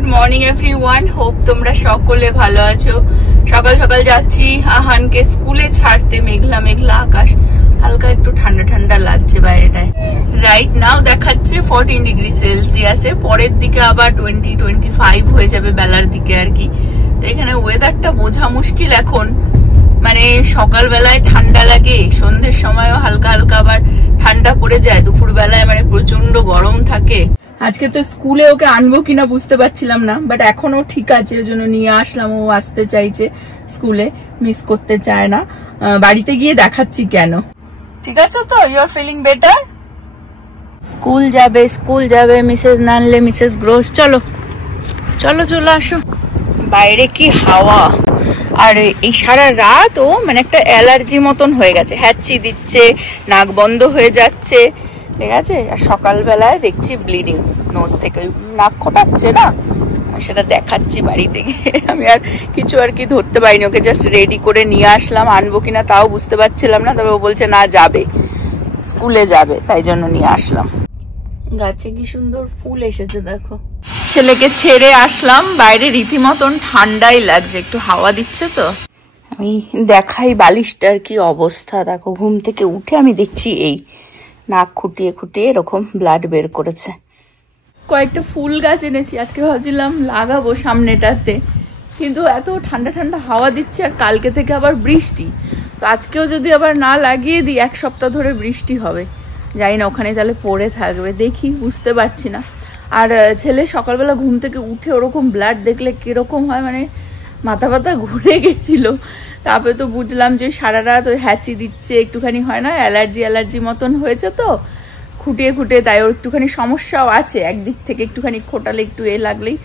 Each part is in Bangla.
গুড মর্নিং এভরিওয়ান, হোপ তোমরা সকলে ভালো আছো। সকাল সকাল যাচ্ছি আহানকে স্কুলে ছাড়তে। মেঘলা মেঘলা আকাশ, হালকা একটু ঠান্ডা ঠান্ডা লাগছে বাইরেটায়। রাইট নাও দেখাচ্ছে 14 ডিগ্রি সেলসিয়াসে। পরের দিকে আবার 20-25 হয়ে যাবে বেলার দিকে আর কি। এখানে ওয়েদারটা বোঝা মুশকিল এখন। মানে সকালবেলায় ঠান্ডা লাগে, সন্ধ্যের সময়ও হালকা হালকা আবার ঠান্ডা পড়ে যায়, দুপুর বেলায় মানে প্রচন্ড গরম থাকে। আজকে তো স্কুলে ওকে আনবো কিনা বুঝতে পারছিলাম না, বাট এখনো ঠিক আছে, ওই জন্য নিয়ে আসলাম। ও আসতে চাইছে স্কুলে, মিস করতে চায় না। বাড়িতে গিয়ে দেখাচ্ছি কেন। ঠিক আছে তো? You are feeling better? School যাবে মিসেস নানলে, মিসেস গ্রোস। চলো চলো চলে আসো। বাইরে কি হাওয়া! আর এই সারা রাত ও মানে একটা অ্যালার্জি মতন হয়ে গেছে, হ্যাচি দিচ্ছে, নাক বন্ধ হয়ে যাচ্ছে, ঠিক আছে। আর সকালবেলায় দেখছি ব্লিডিং নোজ থেকে, নাক খোটাচ্ছে না, সেটা দেখাচ্ছি বাড়িতে গিয়ে। আমি আর কিছু আর কি ধরতে পারিনি, ওকে জাস্ট রেডি করে নিয়ে আসলাম। আনবো কিনা তাও বুঝতে পারছিলাম না, তবে ও বলছে না যাবে, স্কুলে যাবে, তাই জন্য নিয়ে আসলাম। গাছে কি সুন্দর ফুল এসেছে দেখো। ছেলেকে ছেড়ে আসলাম বাইরে, রীতিমতন ঠান্ডাই লাগছে, একটু হাওয়া দিচ্ছে তো। আমি দেখাই বালিশটার কি অবস্থা দেখো। ঘুম থেকে উঠে আমি দেখছি এই নাক খুঁটিয়ে খুঁটিয়ে এরকম ব্লাড বের করেছে। কয়েকটা ফুল গাছ এনেছি, আজকে ভাবছিলাম লাগাবো সামনেটাতে, কিন্তু এত ঠান্ডা ঠান্ডা হাওয়া দিচ্ছে, আর কালকে থেকে আবার বৃষ্টি। তো আজকেও যদি আবার না লাগিয়ে দিই, এক সপ্তাহ ধরে বৃষ্টি হবে, জানি না ওখানে তাহলে পড়ে থাকবে, দেখি, বুঝতে পারছি না। আর ছেলে সকালবেলা ঘুম থেকে উঠে ওরকম ব্লাড দেখলে কিরকম হয়, মানে মাথা ব্যথা ঘুরে গেছিল। তারপরে তো বুঝলাম যে সারা রাত ওই হ্যাচি দিচ্ছে, একটুখানি হয় না অ্যালার্জি মতন হয়েছে, তো খুঁটিয়ে খুঁটিয়ে, তাই ওর একটুখানি সমস্যাও আছে একদিক থেকে, একটুখানি খোটালে একটু লাগলেই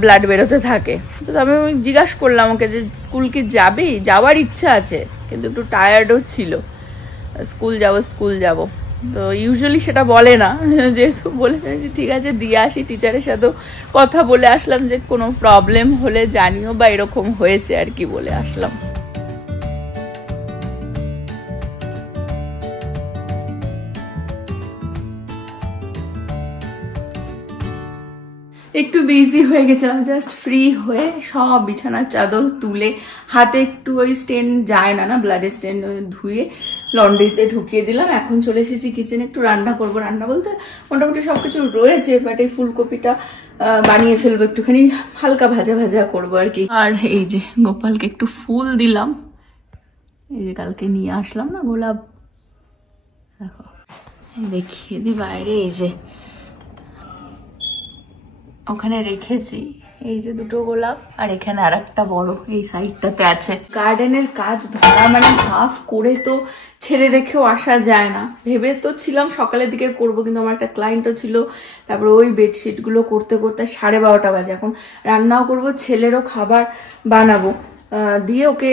ব্লাড বেরোতে থাকে। তো তবে আমি জিজ্ঞাসা করলাম ওকে যে স্কুল কি যাবি? যাওয়ার ইচ্ছা আছে, কিন্তু একটু টায়ার্ডও ছিল। স্কুল যাব, তো ইউজুয়ালি সেটা বলে না, যেহেতু বলেছে যে ঠিক আছে দিয়ে আসি। টিচারের সাথেও কথা বলে আসলাম যে কোনো প্রবলেম হলে জানিও, বা এরকম হয়েছে আর কি বলে আসলাম। একটু বিজি হয়ে গেছিলাম, জাস্ট ফ্রি হয়ে সব বিছানার চাদর তুলে, হাতে একটু ওই স্টেন যায় না ব্লাডের স্টেন, ধুয়ে লন্ড্রিতে ঢুকিয়ে দিলাম। এখন চলে এসেছি কিচেনে, একটু রান্না করবো। রান্না বলতে মোটামুটি সবকিছু রয়েছে, বাট এই ফুলকপিটা বানিয়ে ফেলবো, একটুখানি হালকা ভাজা ভাজা করবো আর কি। আর এই যে গোপালকে একটু ফুল দিলাম, এই যে কালকে নিয়ে আসলাম না গোলাপ, দেখো দেখিয়ে দি বাইরে, এই যে ওখানে রেখেছি, এই যে দুটো গোলাপ, আর এখানে আর একটা বড় এই সাইডটাতে আছে। গার্ডেনের কাজ ধরা মানে হাফ করে তো ছেড়ে রেখেও আসা যায় না। ভেবে তো ছিলাম সকালের দিকে করব, কিন্তু আমার একটা ক্লায়েন্টও ছিল। তারপরে ওই বেডশিট গুলো করতে করতে 12:30 বাজে। এখন রান্নাও করব, ছেলেরও খাবার বানাবো, দিয়ে ওকে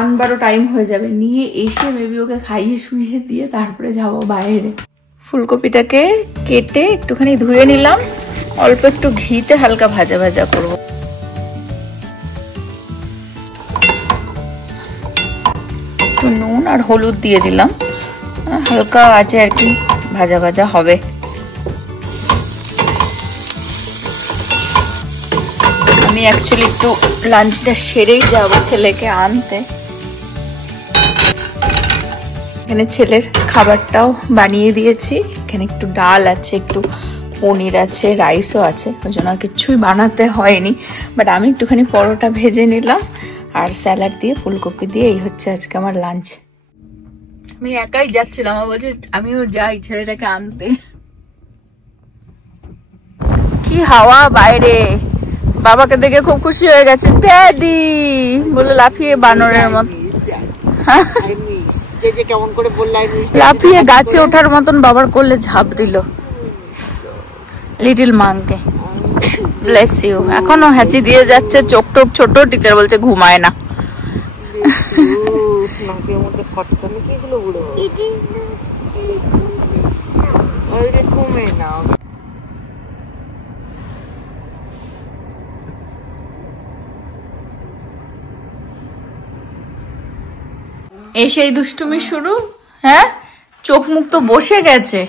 আনবারও টাইম হয়ে যাবে। নিয়ে এসে মেবি ওকে খাইয়ে শুইয়ে দিয়ে তারপরে যাব বাইরে। ফুলকপিটাকে কেটে একটুখানি ধুয়ে নিলাম, অল্প একটু ঘিতে হালকা ভাজা ভাজা করব। একটু নুন আর হলুদ দিয়ে দিলাম, হালকা আছে আর কি, ভাজা ভাজা হবে। আমি অ্যাকচুয়ালি একটু লাঞ্চটা সেরেই যাব ছেলেকে আনতে। এখানে ছেলের খাবারটাও বানিয়ে দিয়েছি, এখানে একটু ডাল আছে, একটু পনির আছে, রাইসও আছে, ওই জন্য আর কিছুই বানাতে হয়নি। বাট আমি একটুখানি পরোটা ভেজে নিলাম, আর স্যালাড দিয়ে ফুলকপি দিয়ে, এই হচ্ছে আজকে আমার লাঞ্চ। আমি একাই যাচ্ছিলাম, আমার বলছে আমিও যাই ছেলেটাকে আনতে। কি হাওয়া বাইরে! বাবাকে দেখে খুব খুশি হয়ে গেছে, ড্যাডি বলে লাফিয়ে বানরের মতো লাফিয়ে গাছে ওঠার মতন বাবার করলে ঝাঁপ দিল। Little monkey bless you. এখনো হ্যাচি দিয়ে যাচ্ছে, চোখ টোক ছোট, টিচার বলছে ঘুমায় না। এসেই দুষ্টুমি শুরু, হ্যাঁ চোখ মুখ তো বসে গেছে।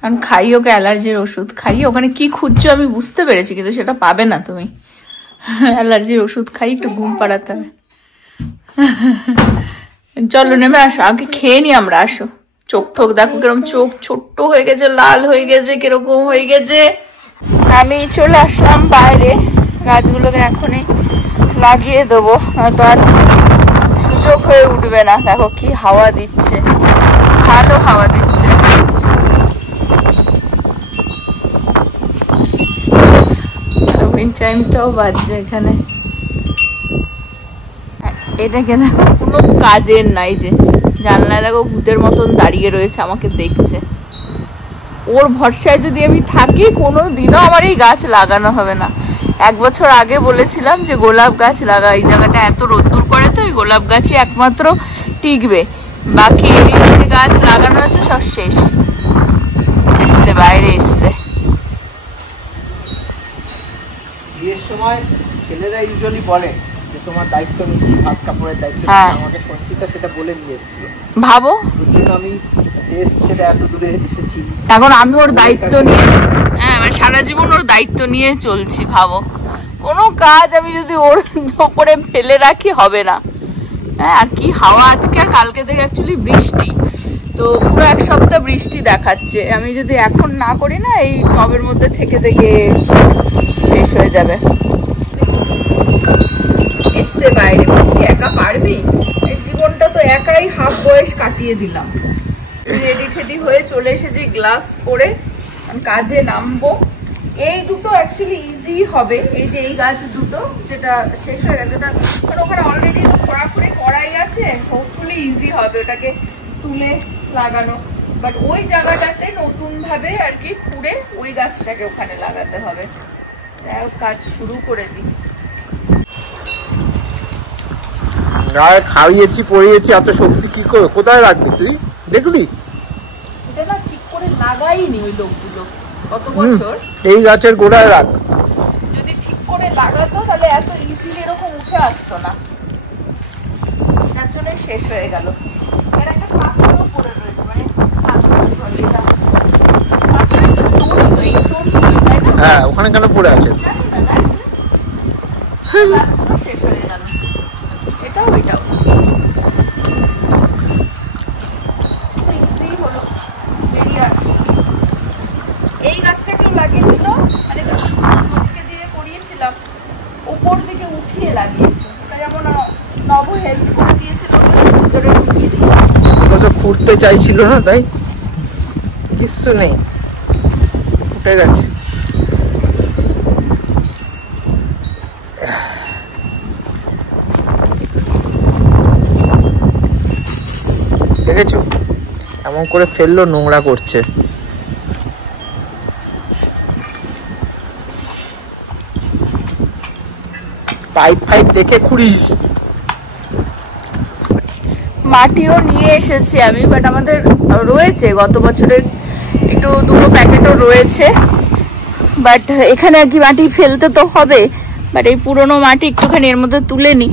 কারণ খাই ওকে অ্যালার্জির ওষুধ খাই। ওখানে কি খুঁজছো আমি বুঝতে পেরেছি, কিন্তু সেটা পাবে না তুমি। অ্যালার্জির ওষুধ খাই, একটু ঘুম পাড়াতে হবে। চলো নেমে আসো, আগে খেয়ে নি আমরা। আসো, চোখ ঠোক দেখো কিরকম, চোখ ছোট্ট হয়ে গেছে, লাল হয়ে গেছে, কিরকম হয়ে গেছে। আমি চলে আসলাম বাইরে, গাছগুলোকে এখনই লাগিয়ে দেবো, তো আর সুযোগ হয়ে উঠবে না। দেখো কি হাওয়া দিচ্ছে, ভালো হাওয়া দিচ্ছে। উইন্ড চাইমটাও বাজছে এখানে। এটাকে দেখো কোনো কাজের নাই, যে জানলায় দেখো ভূতের মতন দাঁড়িয়ে রয়েছে, আমাকে দেখছে। ওর ভরসায় যদি আমি থাকি, কোনো দিনও আমার এই গাছ লাগানো হবে না। 1 বছর আগে বলেছিলাম যে গোলাপ গাছ লাগা, এই জায়গাটা এত রোদ্দুর পড়ে তো এই গোলাপ গাছই একমাত্র টিকবে, বাকি যে গাছ লাগানো আছে সব শেষ। এসছে বাইরে এসছে। বিয়ের সময় ছেলেরা ইউজুয়ালি বলে যে তোমার দায়িত্ব নিচ্ছি, ভাত কাপড়ের দায়িত্ব, আমাকে সঞ্চিতা সেটা বলে নিয়ে এসেছিল। ভাবো, আমি দেশ ছেড়ে এত দূরে এসেছি, এখন আমি ওর দায়িত্ব নিয়ে, মানে সারা জীবন ওর দায়িত্ব নিয়ে চলছি। ভাবো, কোনো কাজ আমি যদি ওর ওপরে ফেলে রাখি হবে না। আর কি হাওয়া আজকে, আর কালকে থেকে অ্যাকচুয়ালি বৃষ্টি, তো পুরো 1 সপ্তাহ বৃষ্টি দেখাচ্ছে। আমি যদি এখন না করি না, এই টবের মধ্যে থেকে থেকে শেষ হয়ে যাবে। এসছে বাইরে, বলছি একা পারবি? এই জীবনটা তো একাই হাফ বয়স কাটিয়ে দিলাম। রেডি ঠেডি হয়ে চলে এসেছি, গ্লাভস পরে কাজে নামবো। এই দুটো অ্যাকচুয়ালি ইজি হবে, এই যে এই গাছ দুটো যেটা শেষ হয়ে গেছে, ওটা মানে ওখানে অলরেডি খোঁড়াখুড়ি করাই আছে, হোপফুলি ইজি হবে ওটাকে তুলে লাগানো। বাট ওই জায়গাটাতে নতুন ভাবে আর কি খুঁড়ে ওই গাছটাকে ওখানে লাগাতে হবে। কাজ শুরু করে দিই। গায়ে খাইয়েছি পড়িয়েছি, এত শক্তি কি করে কোথায় রাখবি তুই? দেখলি এটা না ঠিক করে লাগাইনি ওই লোকগুলো কত বছর। এই গাছের গোড়ায় রাখ, যদি ঠিক করে লাগাতো তাহলে এত ইজিলি এরকম উঠে আসতো না, তার জন্য শেষ হয়ে গেল। এর একটা পাথরও পড়ে রয়েছে, মানে হ্যাঁ ওখানে কেন পড়ে আছে? শেষ হয়ে গেল এটাও ওইটাও। এই গাছটাকেও লাগিয়েছিল, মানে লটকে দিয়ে করিয়েছিলাম, উপর দিকে উঠিয়ে লাগিয়েছে। এটা যেমন নব হেল্প করে দিয়েছিল, ভিতরে ঢুকিয়ে দিয়ে তো খুঁড়তে চাইছিল না, তাই কিচ্ছু নেই, উঠে গেছে। দেখেছো এমন করে ফেললো, নোংরা করছে। পাইপ ফাইপ দেখে খুঁড়িস। মাটিও নিয়ে এসেছি আমি, বাট আমাদের রয়েছে গত বছরের একটু 2 প্যাকেটও রয়েছে, বাট এখানে আর কি মাটি ফেলতে তো হবে, বাট এই পুরোনো মাটি একটুখানি এর মধ্যে তুলে নি,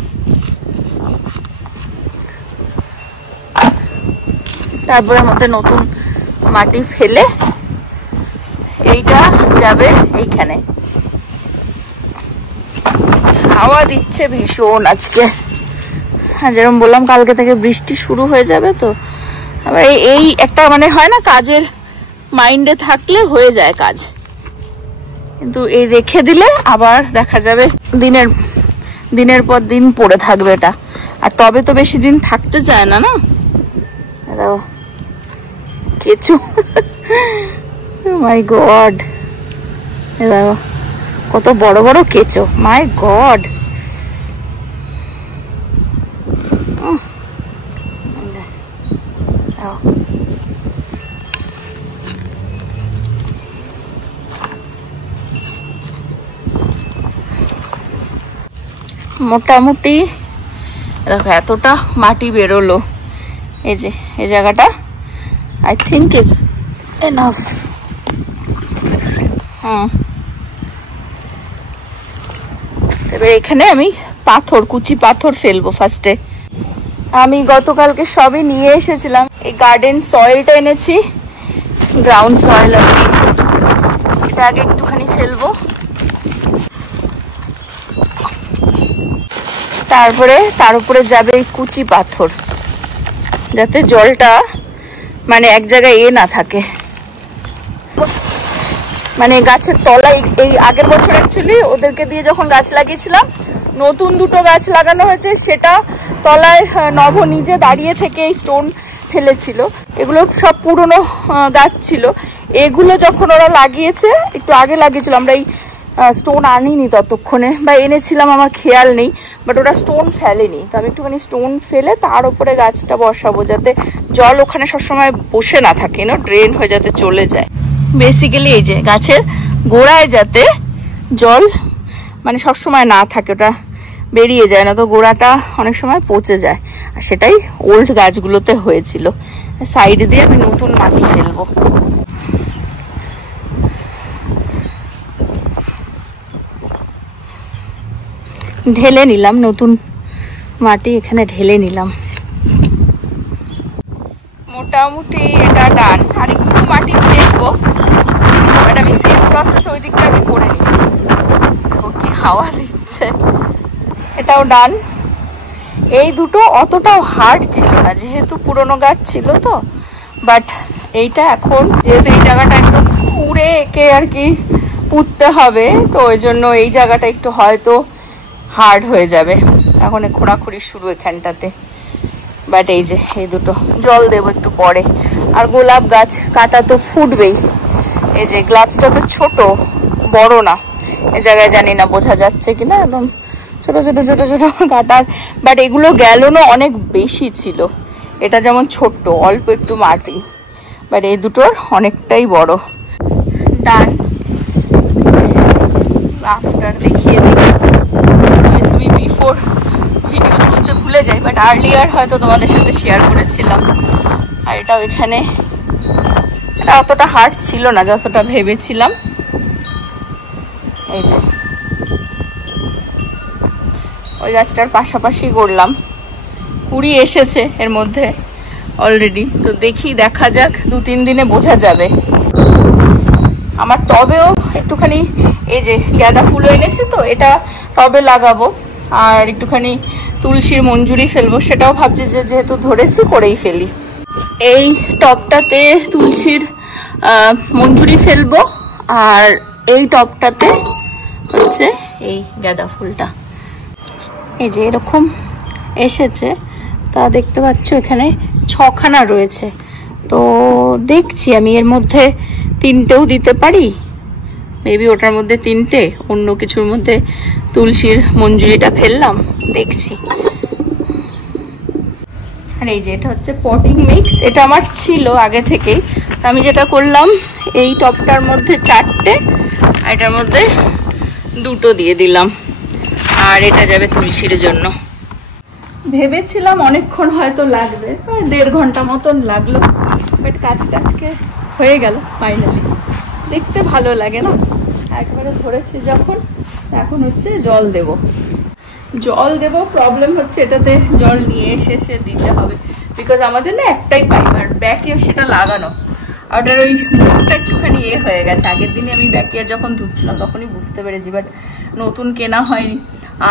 তারপরে আমাদের নতুন মাটি ফেলে এইটা যাবে এইখানে। হাওয়া দিচ্ছে ভীষণ আজকে, যেরকম বললাম কালকে থেকে বৃষ্টি শুরু হয়ে যাবে, তো আবার এই একটা মানে হয় না, কাজের মাইন্ডে থাকলে হয়ে যায় কাজ, কিন্তু এই রেখে দিলে আবার দেখা যাবে দিনের পর দিন পড়ে থাকবে এটা। আর টবে তো বেশি দিন থাকতে চায় না, না দেখো কেঁচো, মাই গড, দেখো কত বড় বড় কেঁচো, মাই গড। মোটামুটি দেখো এতটা মাটি বেরোলো, এই যে এই জায়গাটা আই থিঙ্ক ইজ এনাফ। এবার এখানে আমি কুচি পাথর ফেলবো ফার্স্টে। আমি গতকালকে সবই নিয়ে এসেছিলাম, এই গার্ডেন সয়েলটা এনেছি, গ্রাউন্ড সয়েল আর কি, এটা আগে একটুখানি ফেলবো, তারপরে তার উপরে যাবে এই কুচি পাথর, যাতে জলটা মানে এক জায়গায় না থাকে। মানে গাছের তলায় এই আগের বছর অ্যাকচুয়ালি ওদেরকে দিয়ে যখন গাছ লাগিয়েছিলাম, নতুন দুটো গাছ লাগানো হয়েছে, সেটা তলায় নভ নিজে দাঁড়িয়ে থেকে এই স্টোন ফেলেছিল। এগুলো সব পুরনো গাছ ছিল, এগুলো যখন ওরা লাগিয়েছে, একটু আগে লাগিয়েছিল, আমরা এই স্টোন আনিনি ততক্ষণে, বা এনেছিলাম আমার খেয়াল নেই, বাট ওরা স্টোন ফেলেনি। তো আমি একটুখানি স্টোন ফেলে তার উপরে গাছটা বসাবো, যাতে জল ওখানে সবসময় বসে না থাকে, না ড্রেন হয়ে যাতে চলে যায়। বেসিক্যালি এই যে গাছের গোড়ায় যাতে জল মানে সবসময় না থাকে, ওটা বেরিয়ে যায়, না তো গোড়াটা অনেক সময় পচে যায়, আর সেটাই ওল্ড গাছগুলোতে হয়েছিল। সাইড দিয়ে আমি নতুন মাটি ফেলবো। ঢেলে নিলাম নতুন মাটি, এখানে ঢেলে নিলাম। মোটামুটি এটা ডান, আর একটু মাটি ফেলবো, বাট আমি সেম প্রসেস ওই দিকটা আমি করে নিই। কি হাওয়া দিচ্ছে। এটাও ডান। এই দুটো অতটাও হার্ড ছিল না, যেহেতু পুরনো গাছ ছিল তো, বাট এইটা এখন যেহেতু এই জায়গাটা একদম খুঁড়ে এঁকে আর কি পুঁততে হবে, তো ওই জন্য এই জায়গাটা একটু হয়তো হার্ড হয়ে যাবে। এখন খোঁড়াখুড়ি শুরু এখানটাতে, বাট এই যে এই দুটো জল দেবো একটু পরে। আর গোলাপ গাছ কাটা তো ফুটবেই। এই যে গ্লাভসটা তো ছোট, বড় না, এই জায়গায় জানি না বোঝা যাচ্ছে কিনা, একদম ছোট ছোট ছোট ছোট কাটার, বাট এগুলো গ্যালনও অনেক বেশি ছিল। এটা যেমন ছোট্ট অল্প একটু মাটি, বাট এই দুটোর অনেকটাই বড়। ডান। আফটার দেখিয়ে দিই, আমি বিফোর ভিডিও করতে ভুলে যাই, বাট আর্লিয়ার হয়তো তোমাদের সাথে শেয়ার করেছিলাম। আর এটাও এখানে, এটা অতটা হার্ড ছিল না যতটা ভেবেছিলাম। এই যে ওই গাছটার পাশাপাশি করলাম, কুড়ি এসেছে এর মধ্যে অলরেডি, তো দেখি দেখা যাক, 2-3 দিনে বোঝা যাবে। আমার টবেও একটুখানি এই যে গাঁদা ফুলও এনেছে, তো এটা টবে লাগাবো, আর একটুখানি তুলসীর মঞ্জুরি ফেলবো, সেটাও ভাবছি যে যেহেতু ধরেছি করেই ফেলি। এই টবটাতে তুলসীর মঞ্জুরি ফেলবো, আর এই টবটাতে হচ্ছে এই গাঁদা ফুলটা। এই যে এরকম এসেছে, তা দেখতে পাচ্ছ এখানে 6খানা রয়েছে, তো দেখছি আমি এর মধ্যে 3টেও দিতে পারি, মেবি ওটার মধ্যে 3টে, অন্য কিছুর মধ্যে তুলসীর মঞ্জুরিটা ফেললাম, দেখছি। আর এই যে এটা হচ্ছে পটিং মিক্স, এটা আমার ছিল আগে থেকেই, তো আমি যেটা করলাম এই টবটার মধ্যে 4টে, আর এটার মধ্যে 2টো দিয়ে দিলাম, আর এটা যাবে তুলসীর জন্য। ভেবেছিলাম অনেকক্ষণ হয়তো লাগবে, প্রায় 1.5 ঘন্টা মতন লাগলো, বাট কাজটা আজকে হয়ে গেল ফাইনালি। দেখতে ভালো লাগে না, একবারে ধরেছি যখন, এখন হচ্ছে জল দেব। প্রবলেম হচ্ছে এটাতে জল নিয়ে এসে দিতে হবে, বিকজ আমাদের না একটাই পাইপ, আর ব্যাকিয়ার সেটা লাগানো, আর ওটার ওই মুখটা একটুখানি হয়ে গেছে। আগের দিনে আমি ব্যাকিয়ার যখন ধুচ্ছিলাম তখনই বুঝতে পেরেছি, বাট নতুন কেনা হয়নি।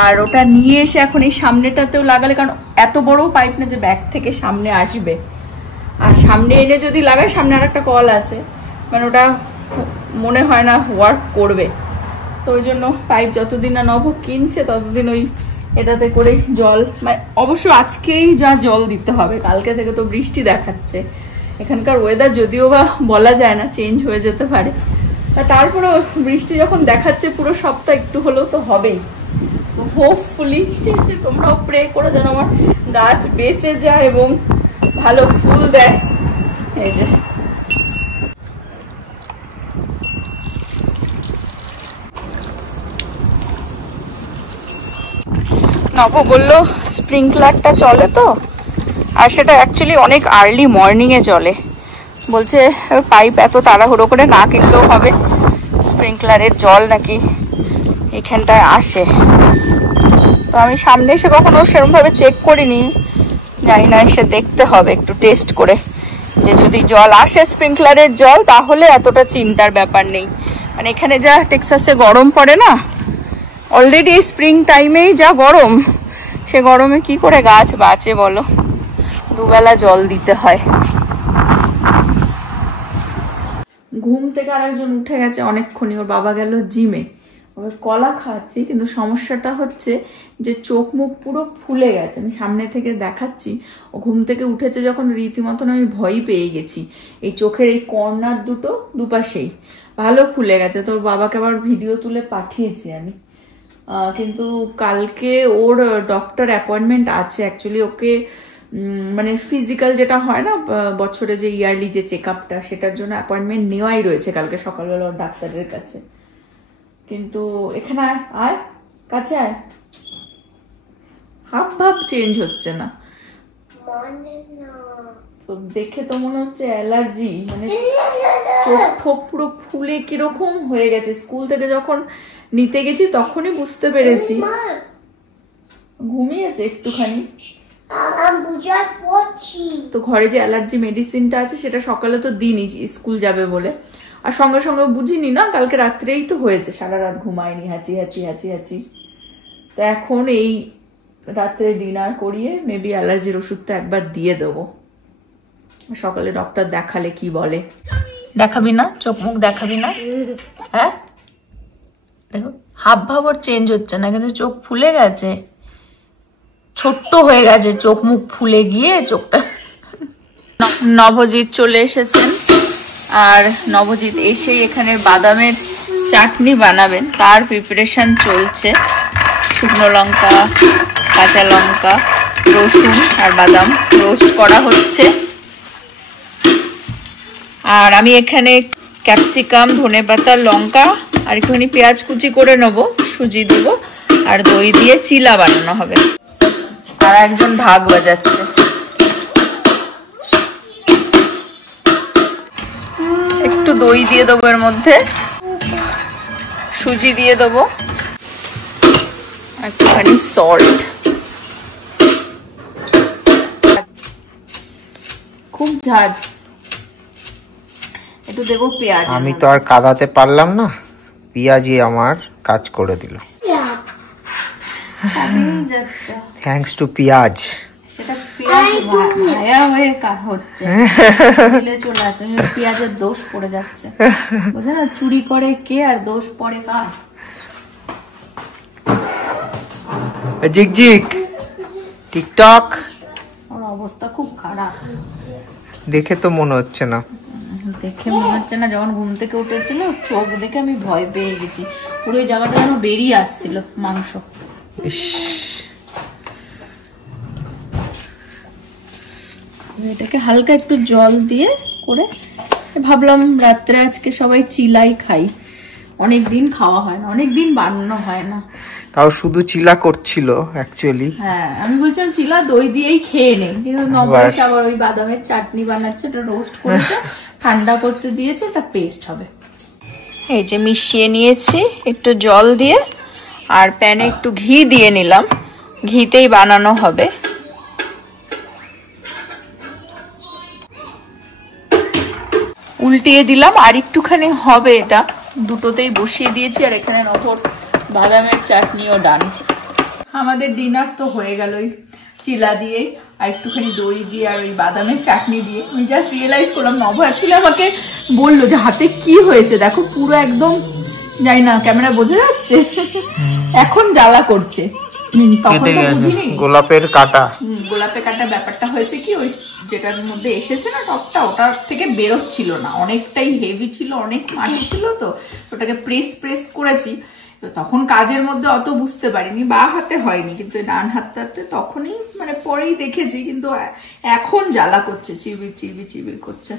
আর ওটা নিয়ে এসে এখন এই সামনেটাতেও লাগালে, কারণ এত বড় পাইপ না যে ব্যাক থেকে সামনে আসবে, আর সামনে এনে যদি লাগাই, সামনে আর একটা কল আছে, মানে ওটা মনে হয় না ওয়ার্ক করবে। তো ওই জন্য পাইপ যতদিন না নব কিনছে ততদিন ওই এটাতে করে জল, মানে অবশ্য আজকেই যা জল দিতে হবে, কালকে থেকে তো বৃষ্টি দেখাচ্ছে। এখানকার ওয়েদার যদিও বা বলা যায় না, চেঞ্জ হয়ে যেতে পারে, তারপরে বৃষ্টি যখন দেখাচ্ছে পুরো সপ্তাহ একটু হলেও তো হবেই। হোপফুলি তোমরাও প্রে করো যেন আমার গাছ বেঁচে যায় এবং ভালো ফুল দেয়। এই যে নব বললো স্প্রিংকলারটা চলে তো, আর সেটা অ্যাকচুয়ালি অনেক আর্লি মর্নিংয়ে চলে। বলছে পাইপ এত তাড়াহুড়ো করে না কিনলেও হবে, স্প্রিংকলারের জল নাকি এখানটায় আসে। তো আমি সামনে এসে কখনো সেরকমভাবে চেক করিনি, জানি না, এসে দেখতে হবে একটু টেস্ট করে যে যদি জল আসে স্প্রিংকলারের জল তাহলে এতটা চিন্তার ব্যাপার নেই। মানে এখানে যা টেক্সাসে গরম পড়ে না, অলরেডি স্প্রিং টাইমেই যা গরম, সে গরমে কি করে গাছ বাঁচে বলো? দুবেলা জল দিতে হয়। ঘুম থেকে আরেকজন উঠে গেছে অনেকক্ষণই, ওর বাবা গেল জিমে, ওকে কলা খাওয়াচ্ছি। কিন্তু সমস্যাটা হচ্ছে যে চোখ মুখ পুরো ফুলে গেছে, আমি সামনে থেকে দেখাচ্ছি। ও ঘুম থেকে উঠেছে যখন রীতিমতন আমি ভয় পেয়ে গেছি। এই চোখের এই কর্নার দুটো দুপাশেই ভালো ফুলে গেছে। তোর বাবাকে আবার ভিডিও তুলে পাঠিয়েছি আমি। কিন্তু কালকে ওর ডক্টর অ্যাপয়েন্টমেন্ট আছে অ্যাকচুয়ালি। ওকে মানে ফিজিক্যাল যেটা হয় না বছরে যে ইয়ারলি যে চেক আপটা, সেটার জন্য অ্যাপয়েন্টমেন্ট নেওয়াই রয়েছে কালকে সকালবেলা ওর ডাক্তারের কাছে। কিন্তু এখানে আয় কাছে আয়, হাব ভাব চেঞ্জ হচ্ছে না তো দেখে তো মনে হচ্ছে অ্যালার্জি, মানে চোখ ঠোক পুরো ফুলে কিরকম হয়ে গেছে। স্কুল থেকে যখন নিতে গেছি তখনই বুঝতে পেরেছি। ঘুমিয়েছে একটুখানি তো ঘরে যে অ্যালার্জি মেডিসিনটা আছে সেটা সকালে তো দিইনি স্কুল যাবে বলে, আর সঙ্গে সঙ্গে বুঝিনি না, কালকে রাত্রেই তো হয়েছে, সারা রাত ঘুমায়নি, হাঁচি হাঁচি হাঁচি হাঁচি। তো এখন এই রাত্রে ডিনার করিয়ে মেবি অ্যালার্জির ওষুধটা একবার দিয়ে দেবো। সকালে ডক্টর দেখালে কি বলে। দেখাবি না চোখ মুখ দেখাবি না? হ্যাঁ দেখো হাব ভাব ওর চেঞ্জ হচ্ছে না, কিন্তু চোখ ফুলে গেছে, ছোট্ট হয়ে গেছে চোখ মুখ ফুলে গিয়ে চোখটা। নবজিৎ চলে এসেছেন, আর নবজিৎ এসে এখানে বাদামের চাটনি বানাবেন, তার প্রিপারেশন চলছে। শুকনো লঙ্কা, কাঁচা লঙ্কা, রসুন আর বাদাম রোস্ট করা হচ্ছে। আর আমি এখানে ক্যাপসিকাম, ধনেপাতা, লঙ্কা আর একটুখানি পেঁয়াজ কুচি করে নেবো, সুজি দেবো আর দই দিয়ে চিলা বানানো হবে। আর একজন ঢাক বাজাচ্ছে। একটু দই দিয়ে দেবো, এর মধ্যে সুজি দিয়ে দেবো, একটুখানি সল্ট। খুব ঝাঁজ, একটু দেবো পেঁয়াজ। আমি তো আর কাদাতে পারলাম না, পেঁয়াজই আমার কাজ করে দিল। থ্যাঙ্কস টু পেঁয়াজ। সেটা পেঁয়াজ ভায়া হয়ে হচ্ছে, চলে আসে, পেঁয়াজের দোষ পড়ে যাচ্ছে, বুঝে না? চুরি করে কে আর দোষ পড়ে কার? ঝিকঝিক টিকটক, ওর অবস্থা খুব খারাপ। দেখে তো মনে হচ্ছে না, দেখে মনে হচ্ছে না। যখন ঘুম থেকে উঠেছিল চোখ দেখে আমি ভয় পেয়ে গেছি, পুরো ওই জায়গাটা যেন বেরিয়ে আসছিল মাংস। এটাকে হালকা একটু জল দিয়ে করে ভাবলাম রাত্রে আজকে সবাই চিলাই খাই, অনেকদিন খাওয়া হয় না, অনেকদিন বানানো হয় না। তাও শুধু চিলা করছিল অ্যাকচুয়ালি। হ্যাঁ আমি বলছিলাম চিলা দই দিয়েই খেয়ে নেই, কিন্তু নবশ আবার ওই বাদামের চাটনি বানাচ্ছে, এটা রোস্ট করেছে, ঠান্ডা করতে দিয়েছে, এটা পেস্ট হবে। এই যে মিশিয়ে নিয়েছি একটু জল দিয়ে, আর প্যানে একটু ঘি দিয়ে নিলাম, ঘিতেই বানানো হবে। উল্টিয়ে দিলাম, আর একটুখানি হবে, এটা দুটোতেই বসিয়ে দিয়েছি। আর এখানে নবর বাদামের চাটনিও ডান। আমাদের ডিনার তো হয়ে গেল ওই চিলা দিয়ে আর একটুখানি দই দিয়ে আর ওই বাদামের চাটনি দিয়ে। আমি জাস্ট রিয়েলাইজ করলাম নব অ্যাকচুয়ালি আমাকে বললো যে হাতে কি হয়েছে, দেখো পুরো একদম জানি না ক্যামেরা বোঝা যাচ্ছে, এখন জ্বালা করছে। তখন তো বুঝিনি গোলাপের কাটা, গোলাপের কাটা ব্যাপারটা হয়েছে কি, ওই যেটার মধ্যে এসেছে না টপটা, ওটার থেকে বেরোচ্ছিল না, অনেকটাই হেভি ছিল, অনেক মাটি ছিল, তো ওটাকে প্রেস করেছি। তখন কাজের মধ্যে অত বুঝতে পারিনি, বা হাতে হয়নি, কিন্তু ডান হাতটাতে তখনই মানে পরেই দেখেছি, কিন্তু এখন জ্বালা করছে, চিবির চিবির চিবির করছে।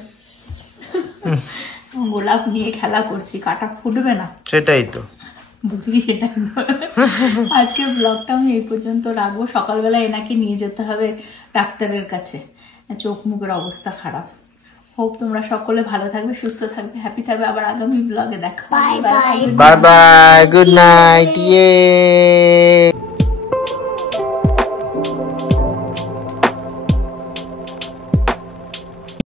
গোলাপ নিয়ে খেলা করছি, কাটা ফুটবে না, সেটাই তো বুঝলি। সেটাই আজকের ব্লগটা আমি এই পর্যন্ত রাখবো। সকালবেলা এনাকে নিয়ে যেতে হবে ডাক্তারের কাছে, চোখ মুখের অবস্থা খারাপ। হোপ তোমরা সকলে ভালো থাকবে, সুস্থ থাকবে, হ্যাপি থাকবে। আবার আগামী ব্লগে দেখা। Bye bye, bye bye, good night.